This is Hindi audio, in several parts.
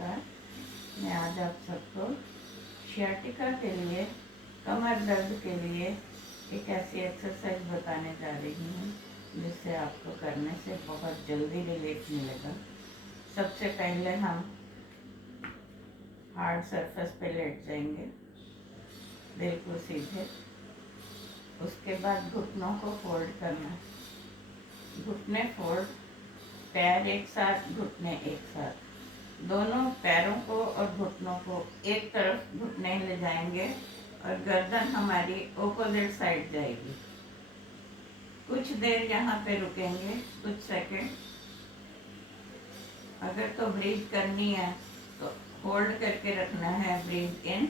नमस्कार। मैं आज आप सबको शियाटिका के लिए, कमर दर्द के लिए एक ऐसी एक्सरसाइज बताने जा रही हूँ जिससे आपको करने से बहुत जल्दी रिलीफ मिलेगा। सबसे पहले हम हार्ड सरफेस पे लेट जाएंगे, बिल्कुल सीधे। उसके बाद घुटनों को फोल्ड करना, घुटने फोल्ड, पैर एक साथ, घुटने एक साथ। दोनों पैरों को और घुटनों को एक तरफ घुटने ले जाएंगे और गर्दन हमारी ऑपोजिट साइड जाएगी। कुछ देर यहाँ पे रुकेंगे, कुछ सेकंड। अगर तो ब्रीथ करनी है तो होल्ड करके रखना है। ब्रीथ इन,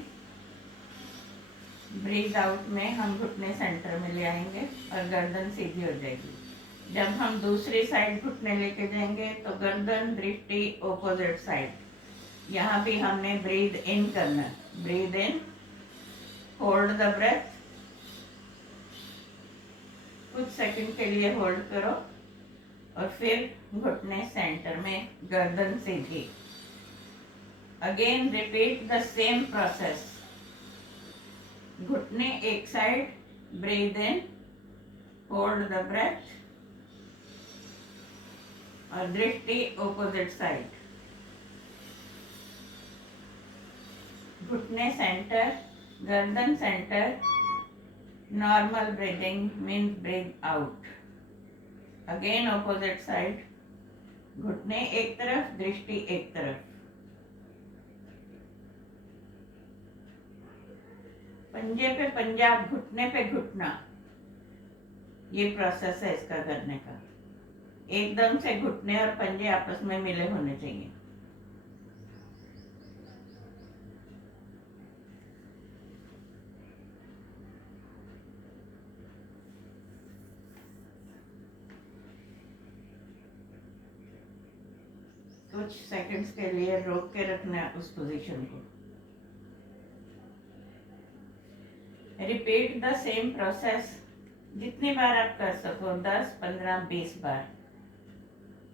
ब्रीथ आउट में हम घुटने सेंटर में ले आएंगे और गर्दन सीधी हो जाएगी। जब हम दूसरी साइड घुटने लेके जाएंगे तो गर्दन दृष्टि ऑपोजिट साइड। यहाँ भी हमने ब्रीद इन करना है। Breathe in, hold the breath, कुछ सेकंड के लिए होल्ड करो और फिर घुटने सेंटर में, गर्दन सीधी। Again repeat the same process. घुटने एक side, breathe in, hold the breath और दृष्टि ऑपोजिट साइड। घुटने सेंटर, गर्दन centre, normal breathing means breathe out. Again opposite side, घुटने एक तरफ, दृष्टि एक तरफ। पंजे पे पंजा, घुटने पे घुटना, ये प्रोसेस है इसका करने का। एकदम से घुटने और पंजे आपस में मिले होने चाहिए। कुछ सेकंड्स के लिए रोक के रखना है उस पोजीशन को। रिपीट द सेम प्रोसेस जितनी बार आप कर सको, 10, 15, 20 बार।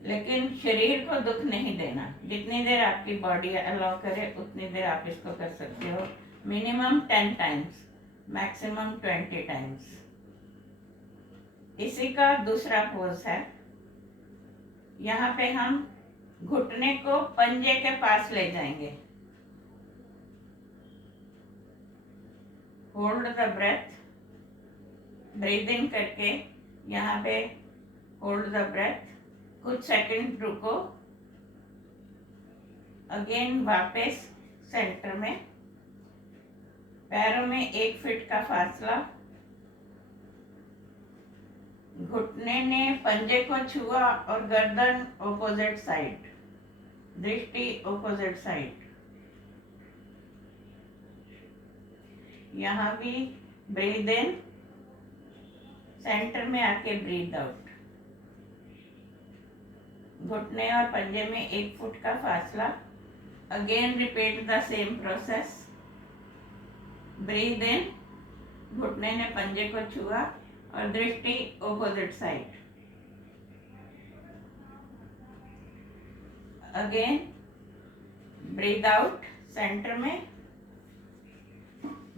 लेकिन शरीर को दुख नहीं देना। जितनी देर आपकी बॉडी अलाउ करे उतनी देर आप इसको कर सकते हो। Minimum 10 times, maximum 20 times. इसी का दूसरा पोज है। यहाँ पे हम घुटने को पंजे के पास ले जाएंगे। Hold the breath, breathe in करके यहाँ पे होल्ड द ब्रेथ, कुछ सेकंड रुको। अगेन वापस सेंटर में, पैरों में 1 फीट का फासला। घुटने ने पंजे को छुआ और गर्दन ऑपोजिट साइड, दृष्टि ऑपोजिट साइड। यहाँ भी ब्रीद इन, सेंटर में आके ब्रीद आउट। घुटने और पंजे में 1 फुट का फासला। Again repeat the same process. Breathe in, घुटने ने पंजे को छुआ और दृष्टि opposite side. Again breathe out centre में,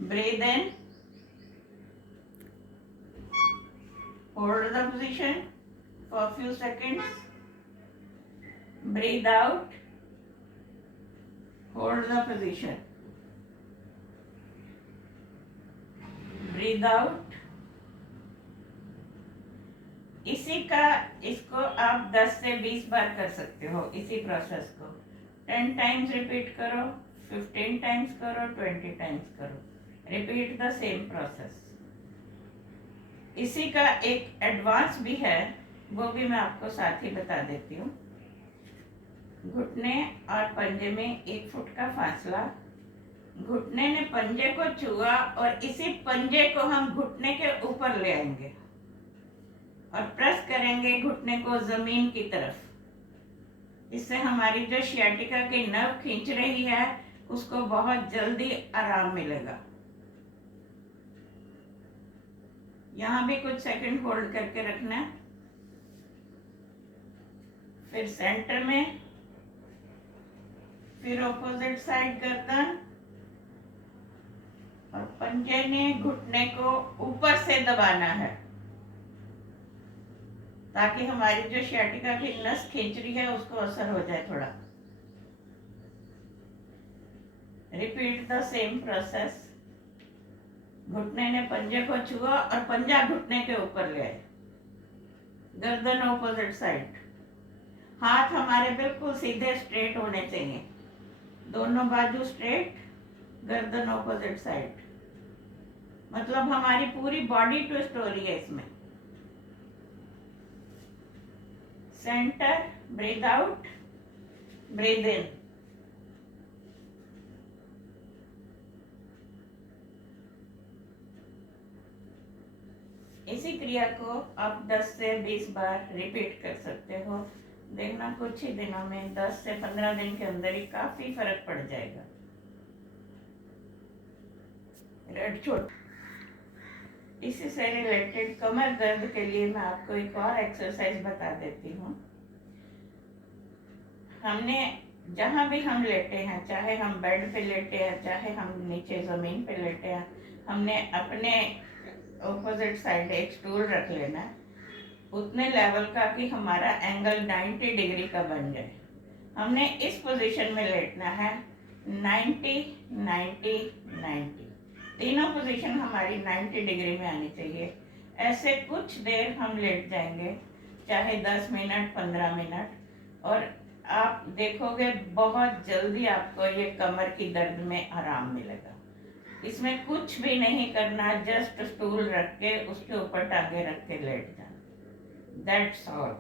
breathe in, hold the position for few seconds, breathe out, hold the position, breathe out। इसको आप 10 से 20 बार कर सकते हो। इसी प्रोसेस को 10 टाइम्स रिपीट करो, 15 टाइम्स करो, 20 टाइम्स करो। Repeat the same process. इसी का एक एडवांस भी है, वो भी मैं आपको साथ ही बता देती हूँ। घुटने और पंजे में 1 फुट का फासला। घुटने ने पंजे को छुआ और इसी पंजे को हम घुटने के ऊपर ले आएंगे और प्रेस करेंगे घुटने को जमीन की तरफ। इससे हमारी जो शियाटिका की नर्व खींच रही है उसको बहुत जल्दी आराम मिलेगा। यहाँ भी कुछ सेकंड होल्ड करके रखना है। फिर सेंटर में, फिर ऑपोजिट साइड गर्दन, और पंजे ने घुटने को ऊपर से दबाना है ताकि हमारी जो sciatica की नस खींच रही है उसको असर हो जाए थोड़ा। Repeat the same process. घुटने ने पंजे को छुआ और पंजा घुटने के ऊपर ले आए, गर्दन ऑपोजिट साइड। हाथ हमारे बिल्कुल सीधे स्ट्रेट होने चाहिए, दोनों बाजू स्ट्रेट, गर्दन ऑपोजिट साइड। मतलब हमारी पूरी बॉडी ट्विस्ट हो रही है इसमें। सेंटर, ब्रीथ आउट, ब्रीथ इन। इसी क्रिया को आप 10 से 20 बार रिपीट कर सकते हो। देखना कुछ ही दिनों में 10 से 15 दिन के अंदर ही काफी फर्क पड़ जाएगा। रेड छोट। इसी से रिलेटेड कमर दर्द के लिए मैं आपको एक और एक्सरसाइज बता देती हूँ। हमने जहाँ भी हम लेटे हैं, चाहे हम बेड पे लेटे हैं, चाहे हम नीचे ज़मीन पे लेटे हैं, हमने अपने ऑपोजिट साइड एक स्टूल रख लेना है उतने लेवल का कि हमारा एंगल 90 डिग्री का बन जाए। हमने इस पोजीशन में लेटना है 90, 90, 90। तीनों पोजीशन हमारी 90 डिग्री में आनी चाहिए। ऐसे कुछ देर हम लेट जाएंगे, चाहे 10 मिनट, 15 मिनट, और आप देखोगे बहुत जल्दी आपको ये कमर की दर्द में आराम मिलेगा। इसमें कुछ भी नहीं करना, जस्ट स्टूल रख के उसके ऊपर टांगे रख के लेट जाना। That's all.